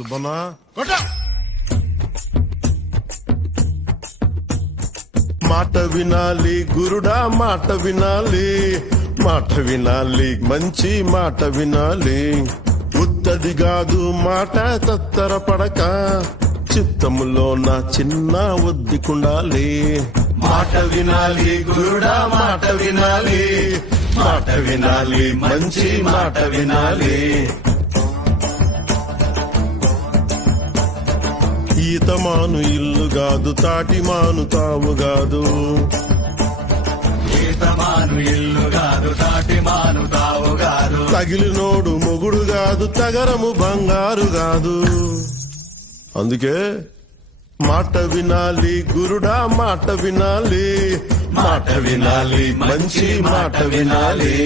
సుబ్బనా మాట వినాలి గురుడా, మాట వినాలి, మాట వినాలి, మంచి మాట వినాలి. ఉత్తది కాదు మాట తత్తర పడక, చిత్తములో నా చిన్న ఒద్దికుండాలి. మాట వినాలి గురుడా, మాట వినాలి, మాట వినాలి, మంచి మాట వినాలి. ఈతమాను ఇల్లు కాదు, తాటిమాను తావు కాదు. ఈతమాను ఇల్లు కాదు, తాటిమాను తావు కాదు. తగిలినోడు మొగుడు కాదు, తగరము బంగారు కాదు. అందుకే మాట వినాలి గురుడా, మాట వినాలి, మాట వినాలి, మంచి మాట వినాలి.